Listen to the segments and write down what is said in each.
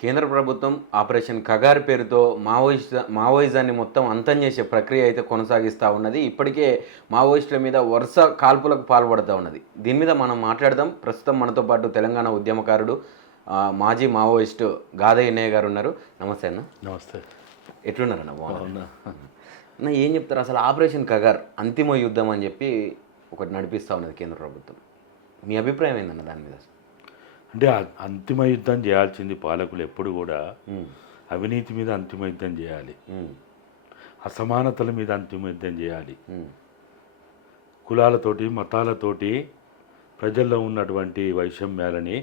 కేంద్ర ప్రభుత్వం ఆపరేషన్ కగార్ పేరుతో మావోయిజాన్ని మొత్తం అంతం చేసే ప్రక్రియ అయితే కొనసాగిస్తూ ఉన్నది. ఇప్పటికే మావోయిస్టుల మీద వరుస కాల్పులకు పాల్పడుతూ ఉన్నది. దీని మీద మనం మాట్లాడదాం. ప్రస్తుతం మనతో పాటు తెలంగాణ ఉద్యమకారుడు మాజీ మావోయిస్టు గాదయ్య అన్నయ్య గారు ఉన్నారు. నమస్తే అన్న. నమస్తే. ఎట్లున్నారన్న? బాగున్నా అన్న. ఏం చెప్తారు అసలు ఆపరేషన్ కగార్ అంతిమ యుద్ధం అని చెప్పి ఒకటి నడిపిస్తూ ఉన్నది కేంద్ర ప్రభుత్వం. మీ అభిప్రాయం ఏందన్న దాని మీద? అంటే అంతిమ యుద్ధం చేయాల్సింది పాలకులు ఎప్పుడు కూడా అవినీతి మీద అంతిమ యుద్ధం చేయాలి, అసమానతల మీద అంతిమ యుద్ధం చేయాలి, కులాలతోటి మతాలతోటి ప్రజల్లో ఉన్నటువంటి వైషమ్యాలని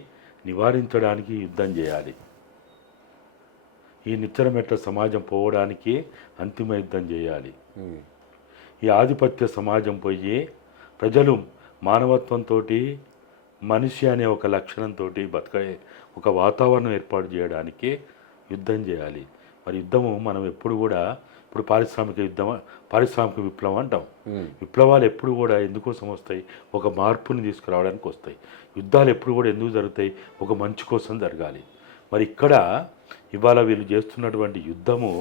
నివారించడానికి యుద్ధం చేయాలి. ఈ నిచ్చరమెట్ల సమాజం పోవడానికి అంతిమ యుద్ధం చేయాలి. ఈ ఆధిపత్య సమాజం పోయి ప్రజలు మానవత్వంతో మనిషి అనే ఒక లక్షణంతో బతకడే ఒక వాతావరణం ఏర్పాటు చేయడానికి యుద్ధం చేయాలి. మరి యుద్ధము మనం ఎప్పుడు కూడా ఇప్పుడు పారిశ్రామిక విప్లవం అంటాం. విప్లవాలు ఎప్పుడు కూడా ఎందుకోసం వస్తాయి? ఒక మార్పుని తీసుకురావడానికి వస్తాయి. యుద్ధాలు ఎప్పుడు కూడా ఎందుకు జరుగుతాయి? ఒక మంచి కోసం జరగాలి. మరి ఇక్కడ ఇవాళ వీళ్ళు చేస్తున్నటువంటి యుద్ధము,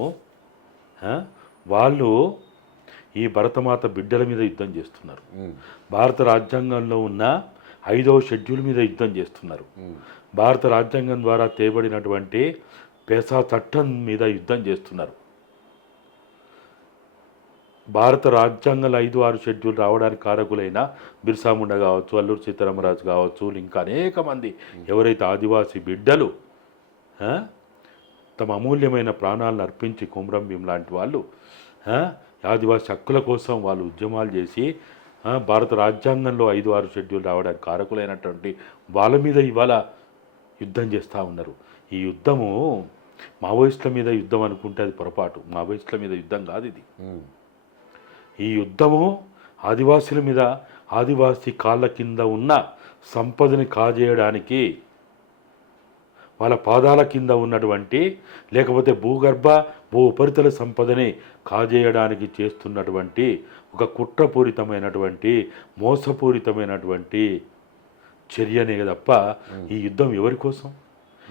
వాళ్ళు ఈ భరతమాత బిడ్డల మీద యుద్ధం చేస్తున్నారు. భారత రాజ్యాంగంలో ఉన్న 5వ షెడ్యూల్ మీద యుద్ధం చేస్తున్నారు. భారత రాజ్యాంగం ద్వారా తేబడినటువంటి పేసా చట్టం మీద యుద్ధం చేస్తున్నారు. భారత రాజ్యాంగంలో 5, 6 షెడ్యూల్ రావడానికి కారకులైన బిర్సా ముండా కావచ్చు, అల్లూరి సీతారామరాజు కావచ్చు, ఇంకా అనేక మంది ఎవరైతే ఆదివాసీ బిడ్డలు తమ అమూల్యమైన ప్రాణాలను అర్పించి కొమరం భీం లాంటి వాళ్ళు ఆదివాసీ హక్కుల కోసం వాళ్ళు ఉద్యమాలు చేసి భారత రాజ్యాంగంలో 5, 6 షెడ్యూల్ రావడానికి కారకులైనటువంటి వాళ్ళ మీద ఇవాళ యుద్ధం చేస్తూ ఉన్నారు. ఈ యుద్ధము మావోయిస్టుల మీద యుద్ధం అనుకుంటే అది పొరపాటు. మావోయిస్టుల మీద యుద్ధం కాదు ఇది. ఈ యుద్ధము ఆదివాసుల మీద, ఆదివాసీ కాళ్ళ కింద ఉన్న సంపదని కాజేయడానికి, వాళ్ళ పాదాల కింద ఉన్నటువంటి లేకపోతే భూ ఉపరితల సంపదని కాజేయడానికి చేస్తున్నటువంటి ఒక కుట్రపూరితమైనటువంటి మోసపూరితమైనటువంటి చర్యనే తప్ప ఈ యుద్ధం ఎవరి కోసం,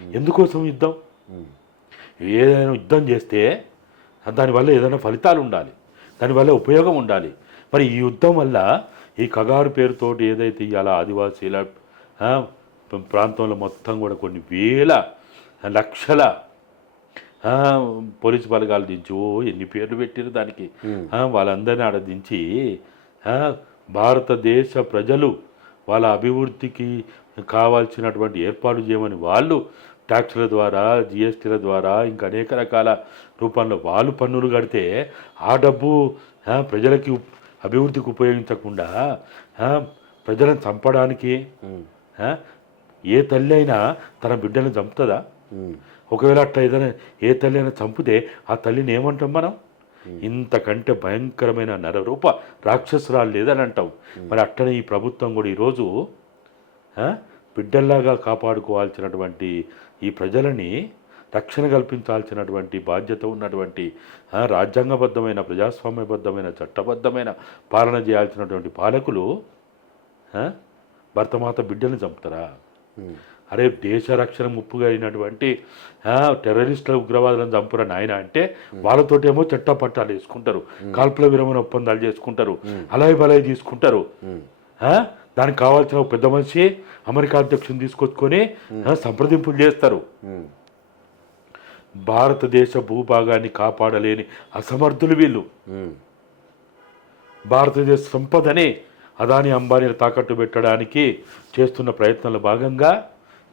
ఎందుకోసం యుద్ధం? ఏదైనా యుద్ధం చేస్తే దానివల్ల ఏదైనా ఫలితాలు ఉండాలి, దానివల్ల ఉపయోగం ఉండాలి. మరి ఈ యుద్ధం వల్ల ఈ కగారు పేరుతోటి ఏదైతే ఇవాళ ఆదివాసీల ప్రాంతంలో మొత్తం కూడా కొన్ని వేల లక్షల పోలీసు బలగాలు దించి ఎన్ని పేర్లు పెట్టారు దానికి, వాళ్ళందరినీ ఆడ దించి భారతదేశ ప్రజలు వాళ్ళ అభివృద్ధికి కావాల్సినటువంటి ఏర్పాటు చేయమని వాళ్ళు ట్యాక్సుల ద్వారా, జిఎస్టీల ద్వారా, ఇంకా అనేక రకాల రూపంలో వాళ్ళు పన్నులు కడితే ఆ డబ్బు ప్రజలకి అభివృద్ధికి ఉపయోగించకుండా ప్రజలను చంపడానికి ఏ తల్లి అయినా తన బిడ్డను చంపుతుందా? ఒకవేళ అట్లా ఏదైనా ఏ తల్లి అయినా చంపితే ఆ తల్లిని ఏమంటాం మనం? ఇంతకంటే భయంకరమైన నరరూప రాక్షసురాలు లేదని అంటాం. మరి అట్లనే ఈ ప్రభుత్వం కూడా ఈరోజు బిడ్డల్లాగా కాపాడుకోవాల్సినటువంటి ఈ ప్రజలని రక్షణ కల్పించాల్సినటువంటి బాధ్యత ఉన్నటువంటి రాజ్యాంగబద్ధమైన, ప్రజాస్వామ్యబద్ధమైన, చట్టబద్ధమైన పాలన చేయాల్సినటువంటి పాలకులు భర్తమాత బిడ్డల్ని చంపుతారా? అరే, దేశ రక్షణ ముప్పుగా అయినటువంటి టెర్రరిస్టుల, ఉగ్రవాదులను చంపురా నాయన అంటే వాళ్ళతోటేమో చట్టపట్టాలు వేసుకుంటారు, కాల్పుల విరమణ ఒప్పందాలు చేసుకుంటారు, అలాయి బలాయి తీసుకుంటారు. దానికి కావాల్సిన ఒక పెద్ద మనిషి అమెరికా అధ్యక్షుని తీసుకొచ్చుకొని సంప్రదింపులు చేస్తారు. భారతదేశ భూభాగాన్ని కాపాడలేని అసమర్థులు వీళ్ళు. భారతదేశ సంపదని అదాని, అంబానీలు తాకట్టు పెట్టడానికి చేస్తున్న ప్రయత్నంలో భాగంగా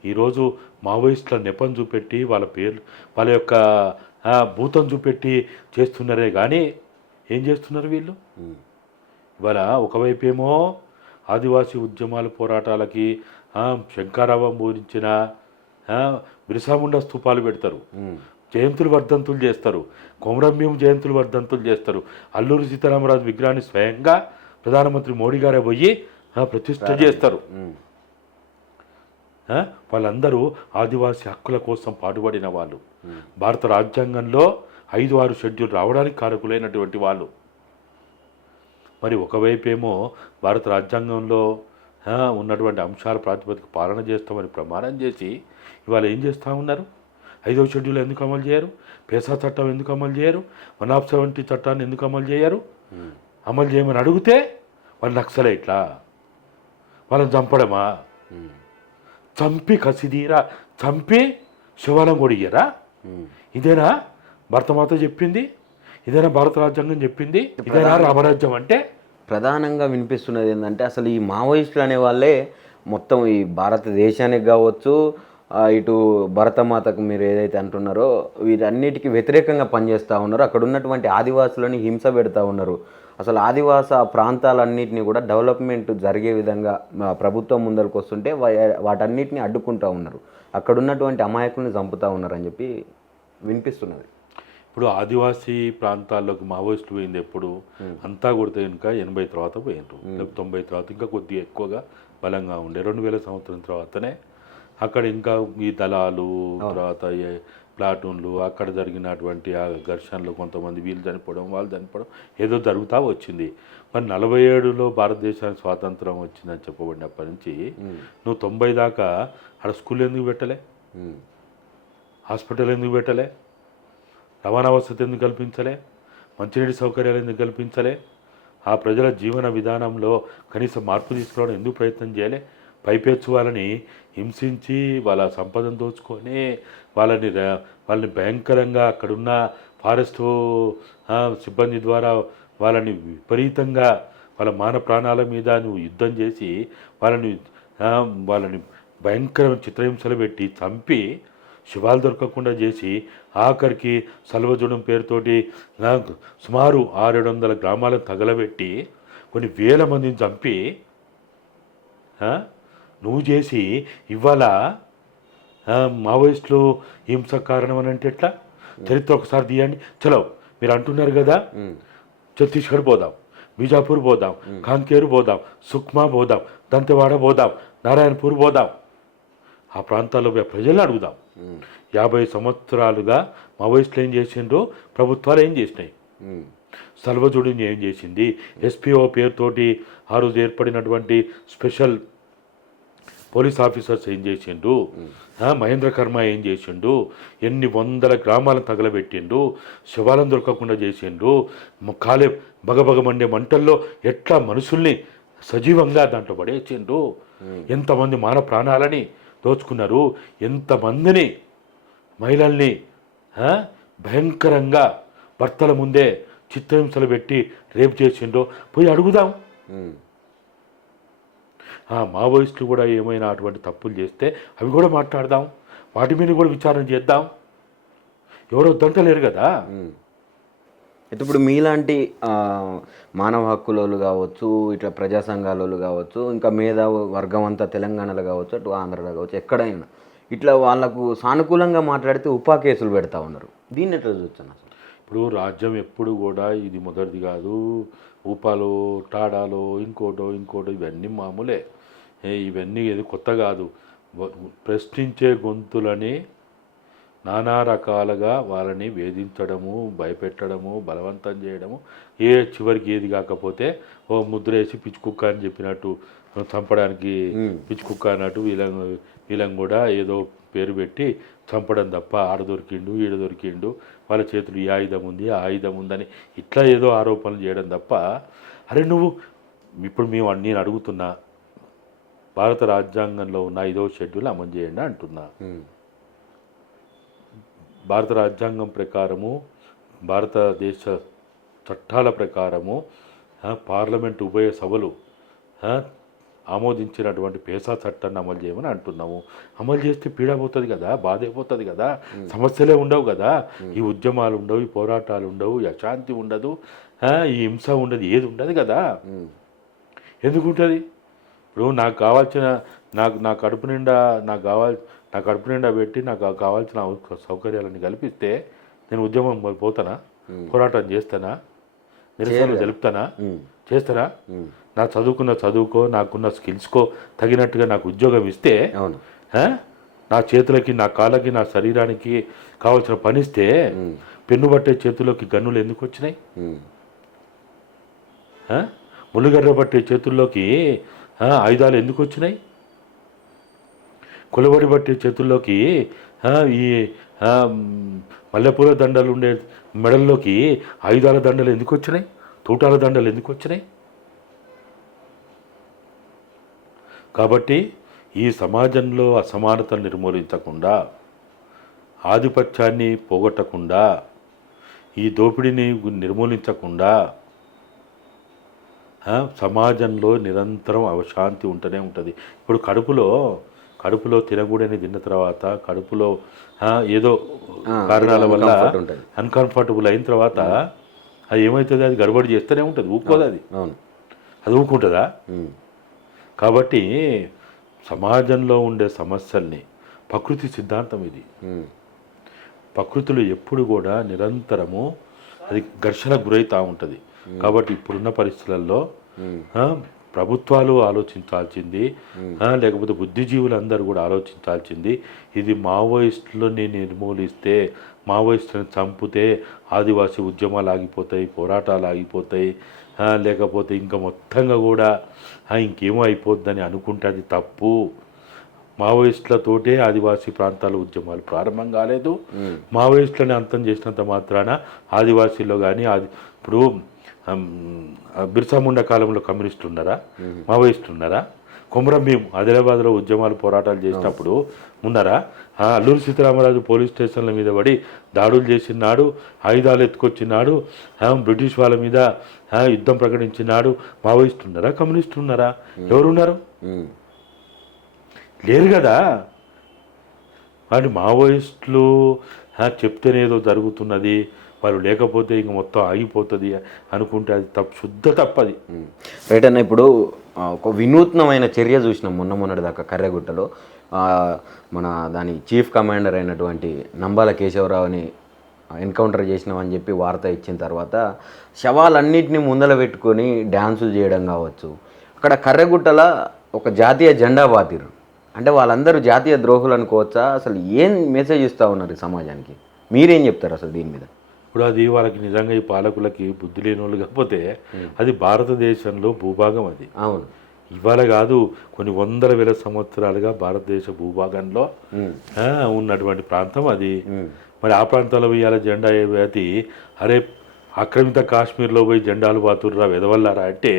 ఈరోజు మావోయిస్టుల నెపం చూపెట్టి వాళ్ళ యొక్క భూతం చూపెట్టి చేస్తున్నారే కానీ ఏం చేస్తున్నారు వీళ్ళు? ఇవాళ ఒకవైపు ఏమో ఆదివాసీ ఉద్యమాల పోరాటాలకి శంకారావం పూరించిన బిర్సా ముండా స్తూపాలు పెడతారు, జయంతులు వర్ధంతులు చేస్తారు, కొమరం భీం జయంతులు వర్ధంతులు చేస్తారు, అల్లూరి సీతారామరాజు విగ్రహాన్ని స్వయంగా ప్రధానమంత్రి మోడీ గారే పోయి ప్రతిష్ఠ చేస్తారు. వాళ్ళందరూ ఆదివాసీ హక్కుల కోసం పాటుపడిన వాళ్ళు. భారత రాజ్యాంగంలో 5, 6 షెడ్యూల్ రావడానికి కారకులైనటువంటి వాళ్ళు. మరి ఒకవైపు ఏమో భారత రాజ్యాంగంలో ఉన్నటువంటి అంశాల ప్రాతిపదిక పాలన చేస్తామని ప్రమాణం చేసి ఇవాళ ఏం చేస్తూ ఉన్నారు? 5వ షెడ్యూల్ ఎందుకు అమలు చేయరు? పేసా చట్టం ఎందుకు అమలు చేయరు? 170 చట్టాన్ని ఎందుకు అమలు చేయరు? అమలు చేయమని అడిగితే వాళ్ళు నక్సలైట్లా, వాళ్ళని చంపడమా? చంపి కసిదీరా చంపి శివాలం కొడియ్యరా? ఇదేనా భరతమాత చెప్పింది? ఇదేనా భారత రాజ్యాంగం చెప్పింది? ఇదేనా రామరాజ్యం అంటే? ప్రధానంగా వినిపిస్తున్నది ఏంటంటే అసలు ఈ మావోయిస్టులు అనే వాళ్ళే మొత్తం ఈ భారతదేశానికి కావచ్చు, ఇటు భరతమాతకు మీరు ఏదైతే అంటున్నారో వీటన్నిటికీ వ్యతిరేకంగా పనిచేస్తూ ఉన్నారు. అక్కడ ఉన్నటువంటి ఆదివాసులని హింస పెడతా ఉన్నారు. అసలు ఆదివాస ప్రాంతాలన్నింటినీ కూడా డెవలప్మెంట్ జరిగే విధంగా ప్రభుత్వం ముందరకు వస్తుంటే వాటన్నిటిని అడ్డుకుంటూ ఉన్నారు. అక్కడ ఉన్నటువంటి అమాయకుల్ని చంపుతూ ఉన్నారు అని చెప్పి వినిపిస్తున్నది. ఇప్పుడు ఆదివాసీ ప్రాంతాల్లోకి మావోయిస్టులు పోయింది ఎప్పుడు? అంతా కొడితే ఇంకా 80 తర్వాత పోయినారు, 90 తర్వాత ఇంకా కొద్దిగా ఎక్కువగా బలంగా ఉండే 2000 సంవత్సరం తర్వాతనే అక్కడ ఇంకా ఈ దళాలు, తర్వాత ప్లాటూన్లు, అక్కడ జరిగినటువంటి ఆ ఘర్షణలు, కొంతమంది వీళ్ళు చనిపోవడం వాళ్ళు చనిపోవడం ఏదో జరుగుతూ వచ్చింది. మరి 47లో భారతదేశానికి స్వాతంత్రం వచ్చిందని చెప్పబడినప్పటి నుంచి నువ్వు 90 దాకా ఆడ స్కూల్ ఎందుకు పెట్టలే? హాస్పిటల్ ఎందుకు పెట్టలే? రవాణా వసతి ఎందుకు కల్పించలే? మంచినీటి సౌకర్యాలు ఎందుకు కల్పించలే? ఆ ప్రజల జీవన విధానంలో కనీసం మార్పు తీసుకురావడం ఎందుకు ప్రయత్నం చేయలే? పైపెచ్చు వాళ్ళని హింసించి వాళ్ళ సంపదను దోచుకొని వాళ్ళని భయంకరంగా అక్కడున్న ఫారెస్ట్ సిబ్బంది ద్వారా వాళ్ళని విపరీతంగా వాళ్ళ మాన ప్రాణాల మీద నువ్వు యుద్ధం చేసి వాళ్ళని భయంకరమైన చిత్రహింసలు పెట్టి చంపి శివాలు దొరకకుండా చేసి ఆఖరికి సల్వజుడం పేరుతోటి సుమారు 600 గ్రామాలను తగలబెట్టి కొన్ని వేల మందిని చంపి నువ్వు చేసి ఇవాళ మావోయిస్టులు హింస కారణం అని అంటే ఎట్లా? చరిత్ర ఒకసారి తీయండి. చలో మీరు అంటున్నారు కదా, ఛత్తీస్గఢ్ పోదాం, బీజాపూర్ పోదాం, కాంకేరు పోదాం, సుక్మా పోదాం, దంతెవాడ పోదాం, నారాయణపూర్ పోదాం. ఆ ప్రాంతాల్లో ప్రజలను అడుగుదాం. 50 సంవత్సరాలుగా మావోయిస్టులు ఏం చేసిండ్రో ప్రభుత్వాలు ఏం చేసినాయి? సల్వజుడిని ఏం చేసింది? ఎస్పీఓ పేరుతోటి ఆ రోజు ఏర్పడినటువంటి స్పెషల్ పోలీస్ ఆఫీసర్స్ ఏం చేసిండు? మహేంద్ర కర్మ ఏం చేసిండు? ఎన్ని వందల గ్రామాలను తగలబెట్టిండు? శివాలను దొరకకుండా చేసిండు? కాలే బగబగ మండే మంటల్లో ఎట్లా మనుషుల్ని సజీవంగా దాంట్లో పడేసిండు? ఎంతమంది మాన ప్రాణాలని దోచుకున్నారు? ఎంతమందిని మహిళల్ని భయంకరంగా భర్తల ముందే చిత్రహింసలు పెట్టి రేపు చేసిండో పోయి అడుగుదాం. మావోయిస్టులు కూడా ఏమైనా అటువంటి తప్పులు చేస్తే అవి కూడా మాట్లాడదాం, వాటి మీద కూడా విచారణ చేద్దాం. ఎవరో వద్దంటలేరు కదా. ఇప్పుడు మీలాంటి మానవ హక్కులోళ్ళు కావచ్చు, ఇట్లా ప్రజా సంఘాలలో కావచ్చు, ఇంకా మేధావు వర్గం అంతా తెలంగాణలో కావచ్చు, అటు ఆంధ్రలో కావచ్చు, ఎక్కడైనా ఇట్లా వాళ్ళకు సానుకూలంగా మాట్లాడితే ఉపా కేసులు పెడతా ఉన్నారు. దీన్ని ఎట్లా చూస్తాను అసలు? ఇప్పుడు రాజ్యం ఎప్పుడు కూడా ఇది మొదటిది కాదు. ఊపాలో, టాడాలో, ఇంకోటో ఇవన్నీ మామూలే. ఇవన్నీ ఏది కొత్త కాదు. ప్రశ్నించే గొంతులని నానా రకాలుగా వాళ్ళని వేధించడము, భయపెట్టడము, బలవంతం చేయడము, చివరికి ఏది కాకపోతే ఓ ముద్ర వేసి పిచ్చుకుక్క అని చెప్పినట్టు చంపడానికి పిచ్చుకుక్క అన్నట్టు వీళ్ళని కూడా ఏదో పేరు పెట్టి చంపడం తప్ప ఆడ దొరికిండు, ఈడ దొరికిండు, వాళ్ళ చేతులు ఈ ఆయుధం ఉంది, ఆ ఆయుధం ఉందని ఇట్లా ఏదో ఆరోపణలు చేయడం తప్ప, అరే నువ్వు ఇప్పుడు నేను అడుగుతున్నా, భారత రాజ్యాంగంలో ఉన్న 5వ షెడ్యూల్ అమలు చేయండి అంటున్నా. భారత రాజ్యాంగం ప్రకారము, భారతదేశ చట్టాల ప్రకారము పార్లమెంటు ఉభయ సభలు ఆమోదించినటువంటి పేసా చట్టాన్ని అమలు చేయమని అంటున్నాము. అమలు చేస్తే పీడ పోతుంది కదా, బాధ అయిపోతుంది కదా, సమస్యలే ఉండవు కదా, ఈ ఉద్యమాలు ఉండవు, ఈ పోరాటాలు ఉండవు, ఈ అశాంతి ఉండదు, ఈ హింస ఉండదు, ఏది ఉండదు కదా. ఎందుకుంటుంది? ఇప్పుడు నాకు కావాల్సిన నా కడుపు నిండా పెట్టి నాకు కావాల్సిన సౌకర్యాలని కల్పిస్తే నేను ఉద్యమం పోతానా? పోరాటం చేస్తానా? నిరసనలు తెలుపుతానా? చేస్తారా? నా చదువుకో, నాకున్న స్కిల్స్కో తగినట్టుగా నాకు ఉద్యోగం ఇస్తే, నా చేతులకి, నా కాళ్ళకి, నా శరీరానికి కావాల్సిన పని ఇస్తే, పెన్ను పట్టే చేతుల్లోకి గన్నులు ఎందుకు వచ్చినాయి? ముళ్ళుగర్ర పట్టే చేతుల్లోకి ఆయుధాలు ఎందుకు వచ్చినాయి? కొలబడి పట్టే చేతుల్లోకి ఈ మల్లెపూల దండలు ఉండే మెడల్లోకి ఆయుధాల దండలు ఎందుకు వచ్చినాయి, తూటాల దండలు ఎందుకు వచ్చినాయి? కాబట్టి ఈ సమాజంలో అసమానతను నిర్మూలించకుండా, ఆధిపత్యాన్ని పోగొట్టకుండా, ఈ దోపిడీని నిర్మూలించకుండా సమాజంలో నిరంతరం అశాంతి ఉంటూనే ఉంటుంది. ఇప్పుడు కడుపులో తినకూడని తిన్న తర్వాత కడుపులో ఏదో కారణాల వల్ల అన్కంఫర్టబుల్ అయిన తర్వాత అది ఏమవుతుంది, అది గడబడి చేస్తూనే ఉంటుంది, ఊపుకోదు అది ఊపుకుంటుందా? కాబట్టి సమాజంలో ఉండే సమస్యల్ని, ప్రకృతి సిద్ధాంతం ఇది, ప్రకృతిలో ఎప్పుడు కూడా నిరంతరము అది ఘర్షణకు గురవుతూ ఉంటుంది. కాబట్టి ఇప్పుడున్న పరిస్థితులలో ప్రభుత్వాలు ఆలోచించాల్సింది, లేకపోతే బుద్ధిజీవులందరూ కూడా ఆలోచించాల్సింది, ఇది మావోయిస్టులని నిర్మూలిస్తే, మావోయిస్టులను చంపితే ఆదివాసీ ఉద్యమాలు ఆగిపోతాయి, పోరాటాలు ఆగిపోతాయి, లేకపోతే ఇంకా మొత్తంగా కూడా ఇంకేమో అయిపోద్దని అనుకుంటే అది తప్పు. మావోయిస్టులతోటే ఆదివాసీ ప్రాంతాల ఉద్యమాలు ప్రారంభం కాలేదు. మావోయిస్టులని అంతం చేసినంత మాత్రాన ఆదివాసీలో కానీ ఇప్పుడు బిర్సా ముండా కాలంలో కమ్యూనిస్టులు ఉన్నారా, మావోయిస్టులు ఉన్నారా? కొమరం భీం ఆదిలాబాద్లో ఉద్యమాలు పోరాటాలు చేసినప్పుడు ఉన్నారా? అల్లూరి సీతారామరాజు పోలీస్ స్టేషన్ల మీద పడి దాడులు చేసినాడు, ఆయుధాలు ఎత్తుకొచ్చినాడు, బ్రిటిష్ వాళ్ళ మీద యుద్ధం ప్రకటించినాడు. మావోయిస్టులు ఉన్నారా, కమ్యూనిస్టులు ఉన్నారా? ఎవరున్నారు? లేరు కదా. కానీ మావోయిస్టులు చెప్తేనేదో జరుగుతున్నది, వాళ్ళు లేకపోతే ఇంక మొత్తం ఆగిపోతుంది అనుకుంటే అది శుద్ధ తప్పది. రైట్ అన్న, ఇప్పుడు ఒక వినూత్నమైన చర్య చూసినాం మొన్నటి దాకా కర్రెగుట్టలో. మన దాని చీఫ్ కమాండర్ అయినటువంటి నంబాల కేశవరావుని ఎన్కౌంటర్ చేసినామని చెప్పి వార్త ఇచ్చిన తర్వాత శవాలన్నింటినీ ముందల పెట్టుకొని డ్యాన్సులు చేయడం కావచ్చు. అక్కడ కర్రెగుట్టల ఒక జాతీయ జెండా బాతిరు అంటే వాళ్ళందరూ జాతీయ ద్రోహులు అనుకోవచ్చా? అసలు ఏం మెసేజ్ ఇస్తూ ఉన్నారు సమాజానికి? మీరేం చెప్తారు అసలు దీని మీద? ఇప్పుడు అది వాళ్ళకి నిజంగా ఈ పాలకులకి బుద్ధి లేని వాళ్ళు కాకపోతే అది భారతదేశంలో భూభాగం. అది అవును, ఇవాళ కాదు, కొన్ని వందల వేల సంవత్సరాలుగా భారతదేశ భూభాగంలో ఉన్నటువంటి ప్రాంతం అది. మరి ఆ ప్రాంతంలో ఇవాళ జెండా వేతి, అరే ఆక్రమిత కాశ్మీర్లో పోయి జెండాలు బాతుర్రా వెదవల్లారా అంటే,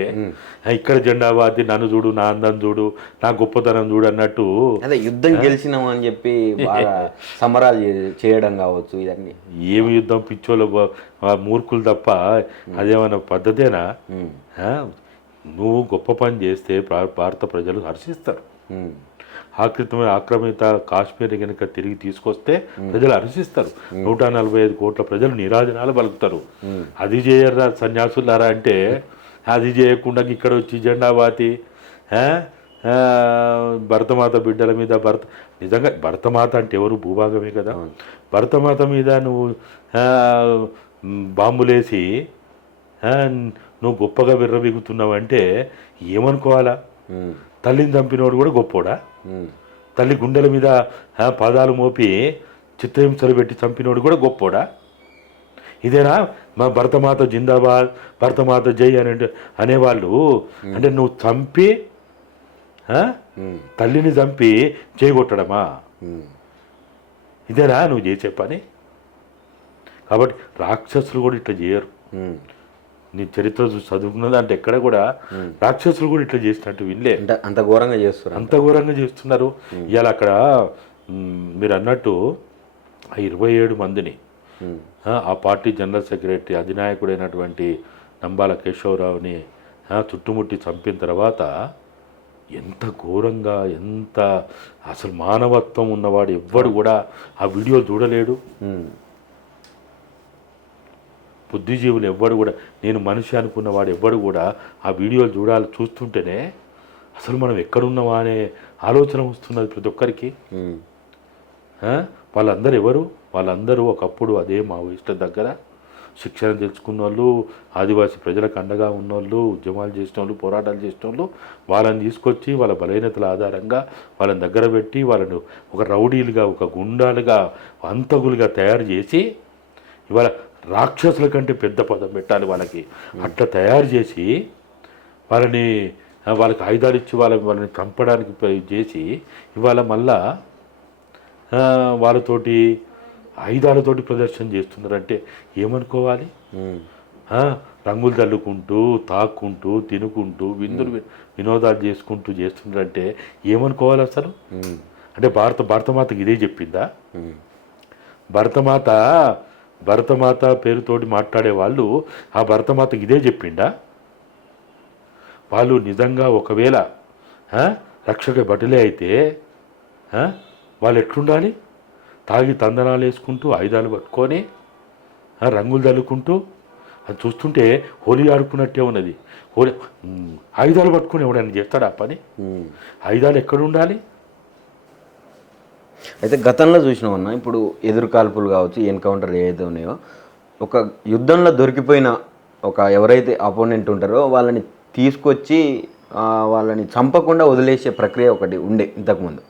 ఇక్కడ జెండా బాతి నన్ను చూడు, నా అందం చూడు, నా గొప్పతనం చూడు అన్నట్టు అదే యుద్ధం గెలిచినాం అని చెప్పి సమరాలు చేయడం కావచ్చు. ఇదన్నీ ఏమి యుద్ధం, పిచ్చోళ్ళ మూర్ఖులు తప్ప అదేమన్నా పద్ధతేనా? నువ్వు గొప్ప పని చేస్తే భారత ప్రజలు హర్షిస్తారు. ఆక్రమిత కాశ్మీర్ కనుక తిరిగి తీసుకొస్తే ప్రజలు హర్షిస్తారు. 145 కోట్ల ప్రజలు నీరాజనాలు పలుకుతారు. అది చేయరా సన్యాసులారా అంటే, అది చేయకుండా ఇక్కడ వచ్చి జెండా బాతి భరతమాత బిడ్డల మీద నిజంగా భరతమాత అంటే ఎవరు? భూభాగమే కదా. భరతమాత మీద నువ్వు బాంబులేసి నువ్వు గొప్పగా విర్రబిగుతున్నావు అంటే ఏమనుకోవాలా? తల్లిని చంపినోడు కూడా గొప్పోడా? తల్లి గుండెల మీద పాదాలు మోపి చిత్రహింసలు పెట్టి చంపినోడు కూడా గొప్పోడా? ఇదేనా మా భరతమాత జిందాబాద్, భరతమాత జై అనేవాళ్ళు? అంటే నువ్వు చంపి తల్లిని చంపి చేయగొట్టడమా? ఇదేనా నువ్వు చేసే పని? కాబట్టి రాక్షసులు కూడా ఇట్లా చేయరు. నీ చరిత్ర చదువుకున్నది అంటే ఎక్కడ కూడా రాక్షసులు కూడా ఇట్లా చేసినట్టు వినలే. అంత ఘోరంగా చేస్తున్నారు, అంత ఘోరంగా చేస్తున్నారు. ఇవాళ అక్కడ మీరు అన్నట్టు 27 మందిని ఆ పార్టీ జనరల్ సెక్రటరీ అధినాయకుడైనటువంటి నంబాల కేశవరావుని చుట్టుముట్టి చంపిన తర్వాత ఎంత ఘోరంగా, ఎంత అసలు మానవత్వం ఉన్నవాడు ఎవ్వడు కూడా ఆ వీడియోలు చూడలేడు. బుద్ధిజీవులు ఎవ్వడు కూడా, నేను మనిషి అనుకున్నవాడు ఎవ్వడు కూడా ఆ వీడియోలు చూస్తుంటేనే అసలు మనం ఎక్కడున్నామా అనే ఆలోచన వస్తున్నది ప్రతి ఒక్కరికి. వాళ్ళందరూ ఎవరు? వాళ్ళందరూ ఒకప్పుడు అదే మావోయిస్టుల దగ్గర శిక్షణ తెలుసుకున్న వాళ్ళు, ఆదివాసీ ప్రజలకు అండగా ఉన్నోళ్ళు, ఉద్యమాలు చేసిన వాళ్ళు, పోరాటాలు చేసిన వాళ్ళు, వాళ్ళని తీసుకొచ్చి వాళ్ళ బలహీనతల ఆధారంగా వాళ్ళని దగ్గర పెట్టి వాళ్ళని ఒక రౌడీలుగా, ఒక గుండాలుగా, హంతకులుగా తయారు చేసి ఇవాళ రాక్షసుల కంటే పెద్ద పదం పెట్టాలి వాళ్ళకి. అట్లా తయారు చేసి వాళ్ళకి ఆయుధాలు ఇచ్చి వాళ్ళని చంపడానికి చేసి ఇవాళ మళ్ళా వాళ్ళతోటి ఆయుధాలతోటి ప్రదర్శన చేస్తున్నారంటే ఏమనుకోవాలి? రంగులు చల్లుకుంటూ తాక్కుంటూ తినుకుంటూ వినోదాలు చేసుకుంటూ చేస్తున్నారంటే ఏమనుకోవాలి అసలు? అంటే భరతమాతకి ఇదే చెప్పిందా? భరతమాత పేరుతోటి మాట్లాడే వాళ్ళు ఆ భరతమాతకి ఇదే చెప్పిండా? వాళ్ళు నిజంగా ఒకవేళ రక్షక భటులే అయితే వాళ్ళు ఎట్లుండాలి? తాగి తందనాలు వేసుకుంటూ ఆయుధాలు పట్టుకొని రంగులు చల్లుకుంటూ, అది చూస్తుంటే హోలీ ఆడుకున్నట్టే ఉన్నది. ఆయుధాలు పట్టుకుని ఎవడైనా చేస్తాడా పని? ఆయుధాలు ఎక్కడ ఉండాలి? అయితే గతంలో చూసినామన్నా, ఇప్పుడు ఎదురు కాల్పులు కావచ్చు, ఎన్కౌంటర్ ఏదైతే ఉన్నాయో, ఒక యుద్ధంలో దొరికిపోయిన ఎవరైతే అపోనెంట్ ఉంటారో వాళ్ళని తీసుకొచ్చి వాళ్ళని చంపకుండా వదిలేసే ప్రక్రియ ఒకటి ఉండే ఇంతకుముందు.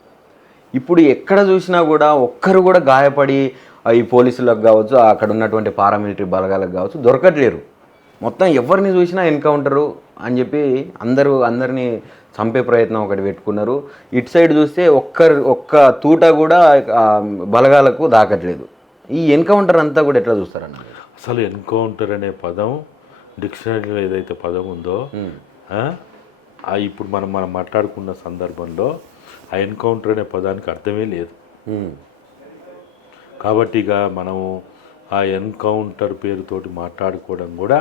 ఇప్పుడు ఎక్కడ చూసినా కూడా ఒక్కరు కూడా గాయపడి ఈ పోలీసులకు కావచ్చు, అక్కడ ఉన్నటువంటి పారామిలిటరీ బలగాలకు కావచ్చు దొరకట్లేరు. మొత్తం ఎవరిని చూసినా ఎన్కౌంటరు అని చెప్పి అందరినీ చంపే ప్రయత్నం ఒకటి పెట్టుకున్నారు. ఇటు సైడ్ చూస్తే ఒక్క తూట కూడా బలగాలకు దాకట్లేదు. ఈ ఎన్కౌంటర్ అంతా కూడా ఎట్లా చూస్తారన్న? అసలు ఎన్కౌంటర్ అనే పదం డిక్షనరీలో ఏదైతే పదం ఉందో, ఇప్పుడు మనం మాట్లాడుకున్న సందర్భంలో ఆ ఎన్కౌంటర్ అనే పదానికి అర్థమే లేదు. కాబట్టి ఇక మనము ఆ ఎన్కౌంటర్ పేరుతోటి మాట్లాడుకోవడం కూడా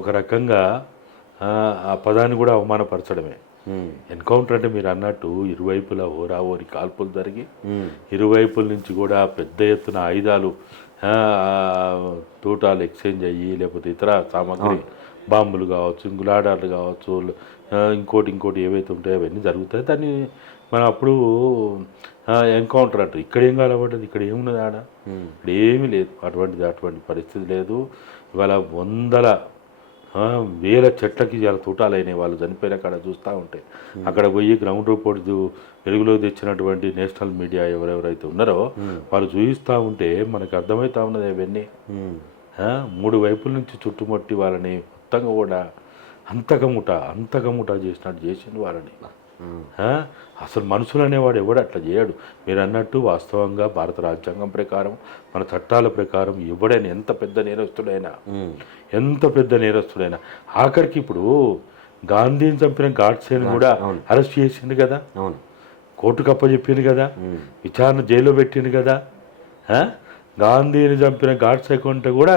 ఒక రకంగా ఆ పదాన్ని కూడా అవమానపరచడమే. ఎన్కౌంటర్ అంటే మీరు అన్నట్టు ఇరువైపులా హోరాహోరి కాల్పులు జరిగి ఇరువైపుల నుంచి కూడా పెద్ద ఎత్తున ఆయుధాలు తూటాలు ఎక్స్చేంజ్ అయ్యి, లేకపోతే ఇతర సామాగ్రి బాంబులు కావచ్చు, గులాడాలు కావచ్చు, ఇంకోటి ఏవైతే ఉంటాయో అవన్నీ జరుగుతాయి. దాన్ని మనం అప్పుడు ఎన్కౌంటర్ అంటారు. ఇక్కడ ఏం కాలబడ్డది? ఇక్కడ ఏమున్నది? ఆడ ఇక్కడ ఏమీ లేదు. అటువంటి పరిస్థితి లేదు. ఇవాళ వేల చెట్లకి చాలా తూటాలైనవి. వాళ్ళు చనిపోయిన కాడ చూస్తూ ఉంటే అక్కడ పోయి గ్రౌండ్ రిపోర్ట్ వెలుగులో తెచ్చినటువంటి నేషనల్ మీడియా ఎవరెవరైతే ఉన్నారో వాళ్ళు చూపిస్తూ ఉంటే మనకు అర్థమవుతా ఉన్నది అవన్నీ. 3 వైపుల నుంచి చుట్టుముట్టి వాళ్ళని మొత్తంగా కూడా అంతకముట చేసినట్టు చేసింది వాళ్ళని. అసలు మనుషులు అనేవాడు ఎవడు అట్లా చేయడు. మీరు అన్నట్టు వాస్తవంగా భారత రాజ్యాంగం ప్రకారం, మన చట్టాల ప్రకారం ఎవడైనా ఎంత పెద్ద నేరస్తుడైనా ఆఖరికి ఇప్పుడు గాంధీని చంపిన గాడ్సేని కూడా అరెస్ట్ చేసిండు కదా, కోర్టుకు అప్పచెప్పింది కదా, విచారణ జైల్లో పెట్టిండు కదా. గాంధీని చంపిన గాడ్సే కంటే కూడా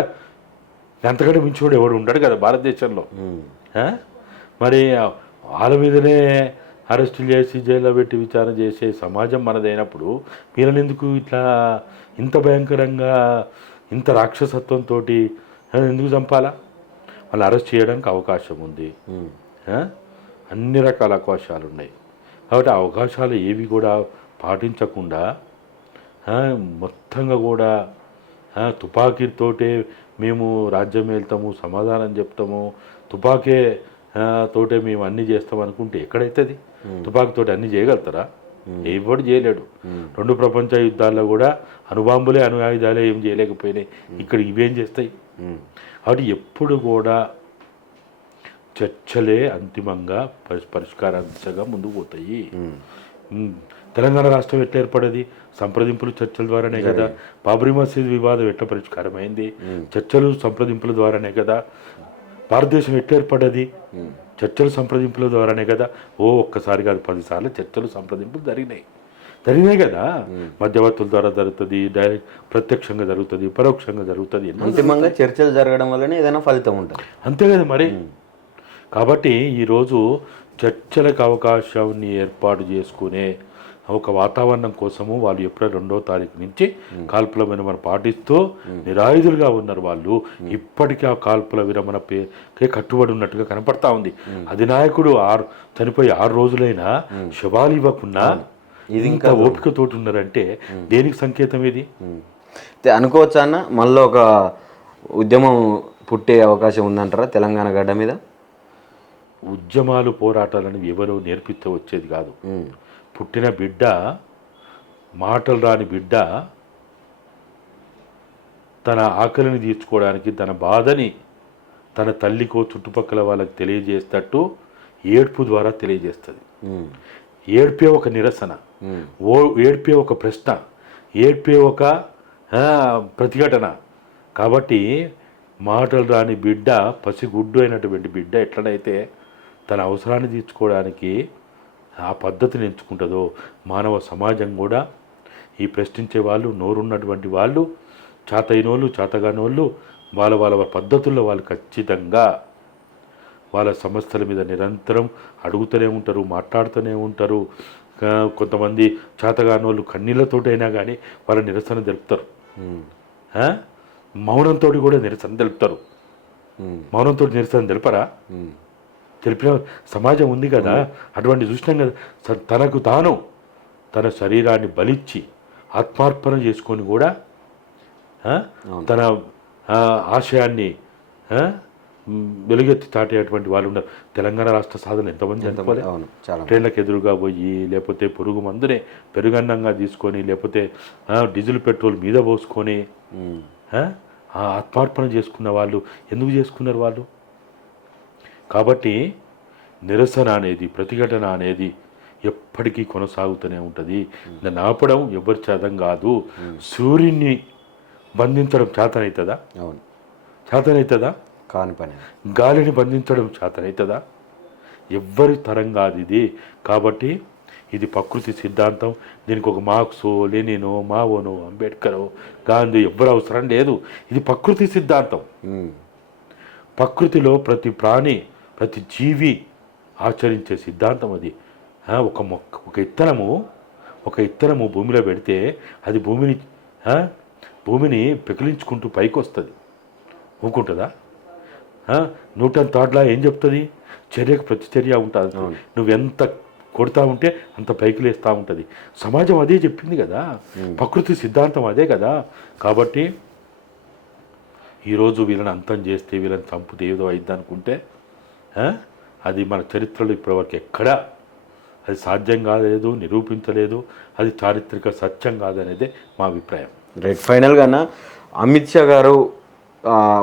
ఎంతకంటే మించివాడు ఎవడు ఉంటాడు కదా భారతదేశంలో. మరి వాళ్ళ మీదనే అరెస్టులు చేసి జైల్లో పెట్టి విచారణ చేసే సమాజం మనదైనప్పుడు వీళ్ళని ఎందుకు ఇంత భయంకరంగా ఇంత రాక్షసత్వంతో ఎందుకు చంపాలా? వాళ్ళు అరెస్ట్ చేయడానికి అవకాశం ఉంది. అన్ని రకాల అవకాశాలు ఉన్నాయి. కాబట్టి ఆ అవకాశాలు ఏవి కూడా పాటించకుండా మొత్తంగా కూడా తుపాకీతోటే మేము రాజ్యం వెళ్తాము, సమాధానం చెప్తాము, తుపాకీ తోటే మేము అన్నీ చేస్తాం అనుకుంటే ఎక్కడైతుంది? తుపాకీతోటి అన్నీ చేయగలుగుతారా? ఎవడు చేయలేడు. 2 ప్రపంచ యుద్ధాల్లో కూడా అణుబాంబులే ఆయుధాలే ఏం చేయలేకపోయినాయి. ఇక్కడ ఇవేం చేస్తాయి? కాబట్టి ఎప్పుడు కూడా చర్చలే అంతిమంగా పరిష్కారం దిశగా ముందుకు పోతాయి. తెలంగాణ రాష్ట్రం ఎట్లా ఏర్పడేది? సంప్రదింపులు చర్చల ద్వారానే కదా. బాబ్రీ మసీద్ వివాదం ఎట్లా పరిష్కారం అయింది? చర్చలు సంప్రదింపుల ద్వారానే కదా. భారతదేశం ఎట్లా ఏర్పడ్డది? చర్చలు సంప్రదింపుల ద్వారానే కదా. ఒక్కసారి కాదు 10 సార్లు చర్చలు సంప్రదింపులు జరిగినాయి కదా. మధ్యవర్తుల ద్వారా జరుగుతుంది, డైరెక్ట్ ప్రత్యక్షంగా జరుగుతుంది, పరోక్షంగా జరుగుతుంది. అంతిమంగా చర్చలు జరగడం వల్లనే ఏదైనా ఫలితం ఉంటుంది. అంతే కదా మరి. కాబట్టి ఈరోజు చర్చలకు అవకాశాన్ని ఏర్పాటు చేసుకునే ఒక వాతావరణం కోసము వాళ్ళు ఏప్రిల్ 2వ తారీఖు నుంచి కాల్పుల విరమణ పాటిస్తూ నిరాయుధులుగా ఉన్నారు. వాళ్ళు ఇప్పటికీ ఆ కాల్పుల విరమణకే కట్టుబడి ఉన్నట్టుగా కనపడతా ఉంది. అధినాయకుడు చనిపోయి 6 రోజులైనా శవాలు ఇవ్వకుండా ఇది ఇంకా ఓపికతోటి ఉన్నారంటే దేనికి సంకేతం ఇది? అనుకోవచ్చా అన్న, మళ్ళీ ఒక ఉద్యమం పుట్టే అవకాశం ఉందంటారా తెలంగాణ గడ్డ మీద? ఉద్యమాలు పోరాటాలను ఎవరో నేర్పిస్తే వచ్చేది కాదు. పుట్టిన బిడ్డ, మాటలు రాని బిడ్డ తన ఆకలిని తీర్చుకోవడానికి తన బాధని తన తల్లికో చుట్టుపక్కల వాళ్ళకి తెలియజేస్తట్టు ఏడ్పు ద్వారా తెలియజేస్తుంది. ఏడ్పే ఒక నిరసన, ఏడ్పే ఒక ప్రశ్న, ఏడ్పే ఒక ప్రతిఘటన. కాబట్టి మాటలు రాని బిడ్డ, పసిగుడ్డు అయినటువంటి బిడ్డ ఎట్లనైతే తన అవసరాన్ని తీర్చుకోవడానికి ఆ పద్ధతిని ఎంచుకుంటుందో, మానవ సమాజం కూడా ఈ ప్రశ్నించే వాళ్ళు, నోరున్నటువంటి వాళ్ళు, చేతైనోళ్ళు, చేతగానోళ్ళు వాళ్ళ వాళ్ళ పద్ధతుల్లో వాళ్ళు ఖచ్చితంగా వాళ్ళ సమస్యల మీద నిరంతరం అడుగుతూనే ఉంటారు, మాట్లాడుతూనే ఉంటారు. కొంతమంది చేతగానోళ్ళు కన్నీళ్ళతోటైనా కానీ వాళ్ళ నిరసన తెలుపుతారు. మౌనంతో కూడా నిరసన తెలుపుతారు. మౌనంతో నిరసన తెలుపరా? తెలిపిన సమాజం ఉంది కదా. అటువంటి చూసినాం కదా. తనకు తాను తన శరీరాన్ని బలిచ్చి ఆత్మార్పణ చేసుకొని కూడా తన ఆశయాన్ని వెలుగెత్తి చాటేటువంటి వాళ్ళు ఉన్నారు. తెలంగాణ రాష్ట్ర సాధన ఎంతమంది అనుకోలే. ట్రైన్లకు ఎదురుగా పోయి, లేకపోతే పురుగు మందునే పెరుగన్నంగా తీసుకొని, లేకపోతే డీజిల్ పెట్రోల్ మీద పోసుకొని ఆత్మార్పణ చేసుకున్న వాళ్ళు ఎందుకు చేసుకున్నారు వాళ్ళు? కాబట్టి నిరసన అనేది, ప్రతిఘటన అనేది ఎప్పటికీ కొనసాగుతూనే ఉంటుంది. దాన్ని ఆపడం ఎవరి చేతం కాదు. సూర్యుని బంధించడం చేతనవుతుందా? అవును, చేతనవుతుందా? కాని పని. గాలిని బంధించడం చేతనవుతుందా? ఎవ్వరి తరం కాదు ఇది. కాబట్టి ఇది ప్రకృతి సిద్ధాంతం. దీనికి ఒక మార్క్సో, లెనినో, మావోనో, అంబేద్కరో, గాంధీ ఎవ్వరు అవసరం లేదు. ఇది ప్రకృతి సిద్ధాంతం. ప్రకృతిలో ప్రతి ప్రాణి, ప్రతి జీవి ఆచరించే సిద్ధాంతం అది. ఒక ఇత్తనము భూమిలో పెడితే అది భూమిని పెకిలించుకుంటూ పైకి వస్తుంది. ఊరుకుంటుందా? న్యూటన్ థాట్లా ఏం చెప్తుంది? చర్యకు ప్రతిచర్య ఉంటుంది. నువ్వెంత కొడతా ఉంటే అంత పైకి లేస్తూ ఉంటుంది. సమాజం అదే చెప్పింది కదా. ప్రకృతి సిద్ధాంతం అదే కదా. కాబట్టి ఈరోజు వీళ్ళని అంతం చేస్తే, వీళ్ళని చంపితే ఏదో అయిద్ది అనుకుంటే అది మన చరిత్రలో ఇప్పటివరకు ఎక్కడా అది సాధ్యం కాలేదు, నిరూపించలేదు. అది చారిత్రక సత్యం కాదనేదే మా అభిప్రాయం. రైట్. ఫైనల్గా అమిత్ షా గారు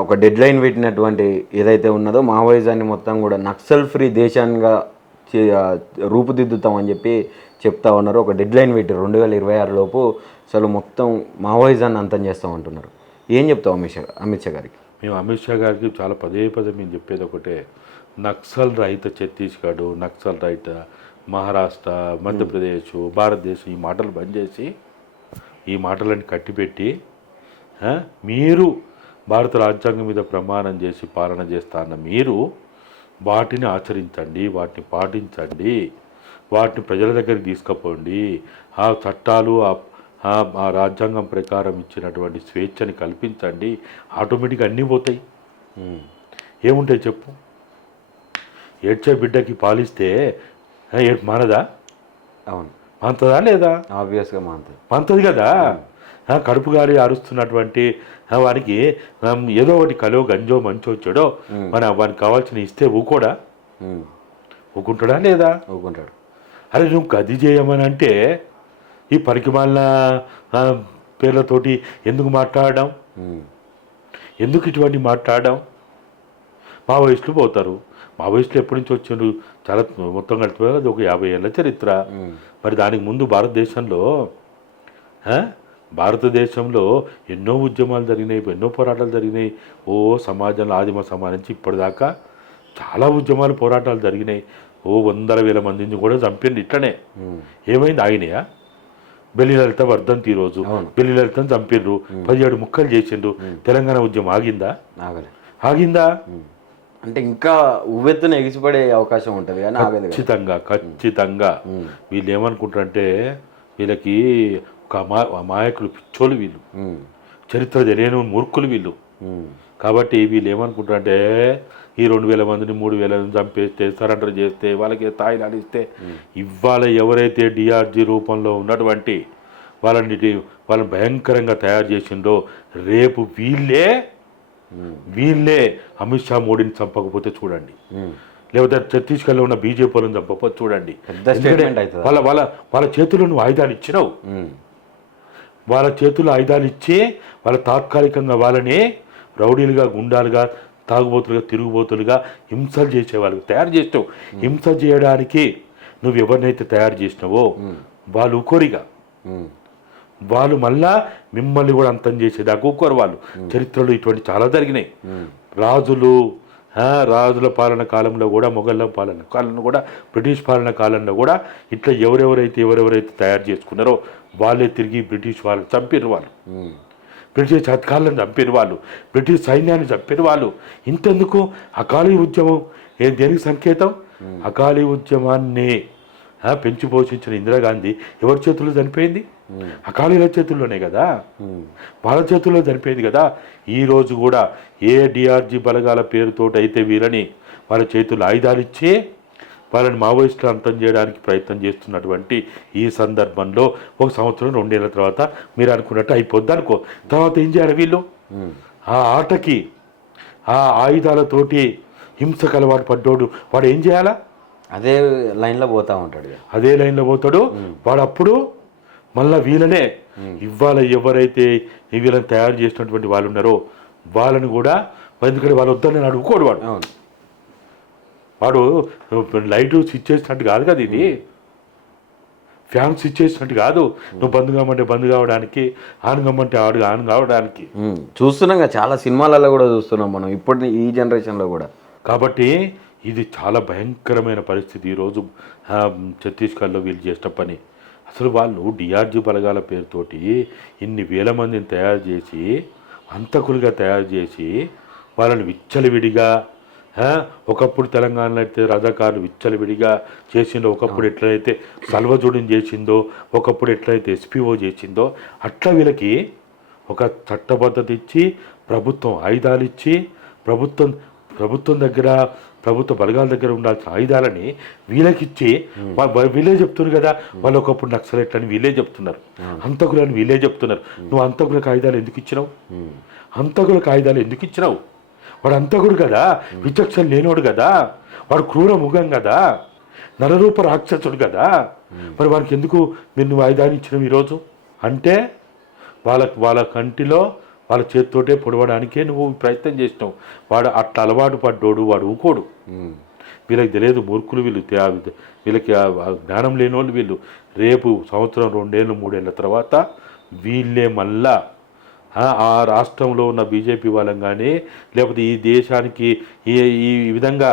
ఒక డెడ్ లైన్ పెట్టినటువంటి ఏదైతే ఉన్నదో, మావోయిజాన్ని మొత్తం కూడా నక్సల్ ఫ్రీ దేశంగా రూపుదిద్దుతామని చెప్పి చెప్తా ఉన్నారు. ఒక డెడ్ లైన్ పెట్టి 2026 లోపు అసలు మొత్తం మావోయిజాన్ని అంతం చేస్తామంటున్నారు. ఏం చెప్తాం అమిత్ షా గారికి? మేము అమిత్ షా గారికి చాలా పదే మేము చెప్పేది ఒకటే. నక్సల్ రహిత ఛత్తీస్గఢ్, నక్సల్ రహిత మహారాష్ట్ర, మధ్యప్రదేశ్, భారతదేశం ఈ మాటలు బంద్ చేసి, ఈ మాటలను కట్టిపెట్టి మీరు భారత రాజ్యాంగం మీద ప్రమాణం చేసి పాలన చేస్తా అన్న మీరు వాటిని ఆచరించండి, వాటిని పాటించండి, వాటిని ప్రజల దగ్గరికి తీసుకుపోండి. ఆ చట్టాలు, ఆ రాజ్యాంగం ప్రకారం ఇచ్చినటువంటి స్వేచ్ఛని కల్పించండి. ఆటోమేటిక్గా అన్నీ పోతాయి. ఏముంటాయి చెప్పు? ఏడ్చే బిడ్డకి పాలిస్తే మానదా? అవును, మాంతదా లేదా? ఆబ్వియస్గా మాంతది కదా. కడుపు గాలి అరుస్తున్నటువంటి వానికి ఏదో ఒకటి కలో, గంజో, మంచో, చెడో వానికి కావాల్సిన ఇస్తే ఊకుంటాడా లేదా? ఊకుంటాడు. అరే నువ్వు గది చేయమని అంటే ఈ పరికిమాలిన పేర్లతోటి ఎందుకు మాట్లాడడం? ఎందుకు ఇటువంటి మాట్లాడడం? మావోయిస్టులు పోతారు. మావోయిస్టులు ఎప్పటి నుంచి వచ్చారు? చాలా మొత్తం కలిపి అది ఒక 50 ఏళ్ళ చరిత్ర. మరి దానికి ముందు భారతదేశంలో ఎన్నో ఉద్యమాలు జరిగినాయి, ఎన్నో పోరాటాలు జరిగినాయి. సమాజంలో ఆదిమ సమాజం నుంచి ఇప్పటిదాకా చాలా ఉద్యమాలు, పోరాటాలు జరిగినాయి. 100,000 మందిని కూడా చంపింది ఇట్లనే. ఏమైంది? ఆగినాయా? బెల్లి లలిత వర్ధంతి ఈరోజు. బెల్లి లలితను చంపిండ్రు, 17 ముక్కలు చేసిండ్రు. తెలంగాణ ఉద్యమం ఆగిందా? ఆగిందా? అంటే ఇంకా ఉవ్వెత్తున ఎగిసిపడే అవకాశం ఉంటుంది కానీ ఖచ్చితంగా. వీళ్ళు ఏమనుకుంటారంటే వీళ్ళకి ఒక అమాయకులు, పిచ్చోళ్ళు వీళ్ళు, చరిత్ర తెలియని మూర్ఖులు వీళ్ళు. కాబట్టి వీళ్ళు ఏమనుకుంటారంటే ఈ 2,000 మందిని 3,000 చంపేస్తే, సరెండర్ చేస్తే, వాళ్ళకి తాయిలాడిస్తే, ఇవాళ ఎవరైతే డిఆర్జీ రూపంలో ఉన్నటువంటి వాళ్ళని భయంకరంగా తయారు చేసిండో, రేపు వీళ్ళే అమిత్ షా మోడీని చంపకపోతే చూడండి, లేకపోతే ఛత్తీస్గఢ్లో ఉన్న బీజేపీ వాళ్ళని చంపకపోతే చూడండి. వాళ్ళ చేతుల్లో నువ్వు ఆయుధాలు ఇచ్చినావు. వాళ్ళ చేతుల్లో ఆయుధాలు ఇచ్చి వాళ్ళ తాత్కాలికంగా వాళ్ళని రౌడీలుగా, గుండాలుగా, తాగుబోతులుగా, తిరుగుబోతులుగా హింసలు చేసే వాళ్ళకి తయారు చేసినావు. హింస చేయడానికి నువ్వు ఎవరినైతే తయారు చేసినావో వాళ్ళు ఊకోరిగా. వాళ్ళు మళ్ళా మిమ్మల్ని కూడా అంతం చేసేదాకా ఊరుకోరు వాళ్ళు. చరిత్రలో ఇటువంటి చాలా జరిగినాయి. రాజుల పాలన కాలంలో కూడా, మొఘళ్ళ పాలన కాలంలో కూడా, బ్రిటిష్ పాలన కాలంలో కూడా ఇట్లా ఎవరెవరైతే తయారు చేసుకున్నారో వాళ్ళే తిరిగి బ్రిటిష్ వాళ్ళని చంపిరు వాళ్ళు. బ్రిటిష్ అధికారులను చంపిరు వాళ్ళు, బ్రిటిష్ సైన్యాన్ని చంపిరు వాళ్ళు. ఇంతెందుకు అకాలీ ఉద్యమం దేనికి సంకేతం? అకాలీ ఉద్యమాన్ని పెంచి పోషించిన ఇందిరాగాంధీ ఎవరి చేతుల్లో చనిపోయింది? అకాలీల చేతుల్లోనే కదా, వాళ్ళ చేతుల్లో చనిపోయింది కదా. ఈరోజు కూడా ఏ డిఆర్జీ బలగాల పేరుతోటి అయితే వీళ్ళని వాళ్ళ చేతుల్లో ఆయుధాలు ఇచ్చి వాళ్ళని మావోయిస్టులు అంతం చేయడానికి ప్రయత్నం చేస్తున్నటువంటి ఈ సందర్భంలో 1 సంవత్సరం 2 ఏళ్ళ తర్వాత మీరు అనుకున్నట్టు అయిపోద్ది అనుకో. తర్వాత ఏం చేయాలి వీళ్ళు? ఆ ఆటకి ఆ ఆయుధాలతోటి హింసకు అలవాటు పడ్డోడు వాడు ఏం చేయాలా? అదే లైన్లో పోతా ఉంటాడు. అదే లైన్లో పోతాడు వాడు. అప్పుడు మళ్ళీ వీళ్ళనే ఇవాళ ఎవరైతే వీళ్ళని తయారు చేసినటువంటి వాళ్ళు ఉన్నారో వాళ్ళని కూడా, ఎందుకంటే వాళ్ళు వద్దని అడుగుకోడు వాడు. వాడు లైట్ స్విచ్ చేసినట్టు కాదు కదా, ఇది ఫ్యాన్ స్విచ్ చేసినట్టు కాదు. నువ్వు బంద్ కామంటే బంద్ కావడానికి, ఆన్ కమ్మంటే ఆన్ కావడానికి. చూస్తున్నాం చాలా సినిమాలలో కూడా చూస్తున్నాం మనం ఇప్పుడు ఈ జనరేషన్లో కూడా. కాబట్టి ఇది చాలా భయంకరమైన పరిస్థితి ఈరోజు ఛత్తీస్గఢ్లో వీళ్ళు చేసిన పని. అసలు వాళ్ళు డిఆర్జీ బలగాల పేరుతోటి ఇన్ని వేల మందిని తయారు చేసి, హంతకులుగా తయారు చేసి, వాళ్ళని విచ్చలవిడిగా, ఒకప్పుడు తెలంగాణలో అయితే రజాకారులు విచ్చలవిడిగా చేసిందో, ఒకప్పుడు ఎట్లయితే సల్వజోడిని చేసిందో, ఒకప్పుడు ఎట్లయితే ఎస్పీఓ చేసిందో, అట్లా వీళ్ళకి ఒక చట్టబద్ధత ఇచ్చి, ప్రభుత్వం ఆయుధాలు ఇచ్చి, ప్రభుత్వం దగ్గర, ప్రభుత్వ బలగాల దగ్గర ఉండాల్సిన ఆయుధాలని వీళ్ళకిచ్చి, వీళ్ళే చెప్తున్నారు కదా వాళ్ళు ఒకప్పుడు నక్సలైట్లని వీళ్ళే చెప్తున్నారు, హంతకులని వీళ్ళే చెప్తున్నారు. నువ్వు హంతకులకు ఆయుధాలు ఎందుకు ఇచ్చినావు? హంతకులకు ఆయుధాలు ఎందుకు ఇచ్చినావు? వాడు హంతకుడు కదా, విచక్షణ లేనోడు కదా, వాడు క్రూర ముఖం కదా, నరరూప రాక్షసుడు కదా. మరి వాడికి ఎందుకు నువ్వు ఆయుధాన్ని ఇచ్చినావు ఈరోజు? అంటే వాళ్ళ కంటిలో వాళ్ళ చేతితోటే పొడవడానికే నువ్వు ప్రయత్నం చేసినావు. వాడు అట్లా అలవాటు పడ్డోడు, వాడు ఊకోడు. వీళ్ళకి తెలియదు, మూర్ఖులు వీళ్ళు, వీళ్ళకి జ్ఞానం లేని వాళ్ళు వీళ్ళు. రేపు 1 సంవత్సరం 2 ఏళ్ళు 3 ఏళ్ళ తర్వాత వీళ్ళే మళ్ళా ఆ రాష్ట్రంలో ఉన్న బీజేపీ వాళ్ళం కానీ, లేకపోతే ఈ దేశానికి ఈ విధంగా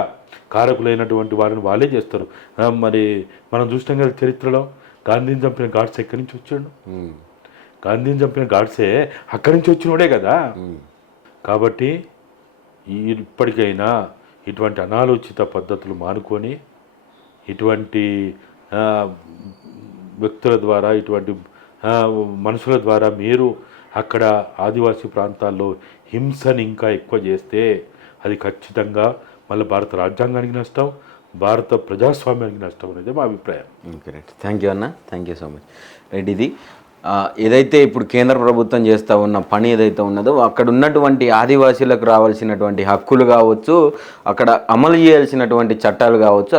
కారకులైనటువంటి వారిని వాళ్ళే చేస్తారు. మరి మనం చూస్తాం కదా చరిత్రలో, గాంధీని చంపిన గాడ్స్ ఎక్కడి నుంచి వచ్చాడు? గాంధీని చంపిన గాడ్సే అక్కడి నుంచి వచ్చినోడే కదా. కాబట్టి ఇప్పటికైనా ఇటువంటి అనాలోచిత పద్ధతులు మానుకొని, ఇటువంటి వ్యక్తుల ద్వారా, ఇటువంటి మనుషుల ద్వారా మీరు అక్కడ ఆదివాసీ ప్రాంతాల్లో హింసని ఇంకా ఎక్కువ చేస్తే అది ఖచ్చితంగా మళ్ళీ భారత రాజ్యాంగానికి నష్టం, భారత ప్రజాస్వామ్యానికి నష్టం అనేది మా అభిప్రాయం. రైట్, థ్యాంక్ యూ అన్న, thank you so much. Right, ఇది ఏదైతే ఇప్పుడు కేంద్ర ప్రభుత్వం చేస్తూ ఉన్న పని ఏదైతే ఉన్నదో, అక్కడ ఉన్నటువంటి ఆదివాసీలకు రావాల్సినటువంటి హక్కులు కావచ్చు, అక్కడ అమలు చేయాల్సినటువంటి చట్టాలు కావచ్చు,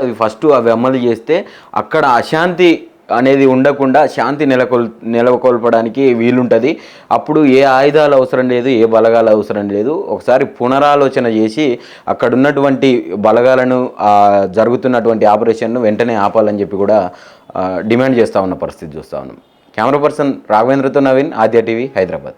అవి అమలు చేస్తే అక్కడ అశాంతి అనేది ఉండకుండా శాంతి నెలకొల్పడానికి వీలుంటుంది. అప్పుడు ఏ ఆయుధాలు అవసరం లేదు, ఏ బలగాలు అవసరం లేదు. ఒకసారి పునరాలోచన చేసి అక్కడ ఉన్నటువంటి బలగాలను, జరుగుతున్నటువంటి ఆపరేషన్ను వెంటనే ఆపాలని చెప్పి కూడా డిమాండ్ చేస్తూ ఉన్న పరిస్థితి చూస్తూ ఉన్నాం. కెమెరా పర్సన్ రాఘవేంద్రతో నవీన్, ఆద్య టీవీ, హైదరాబాద్.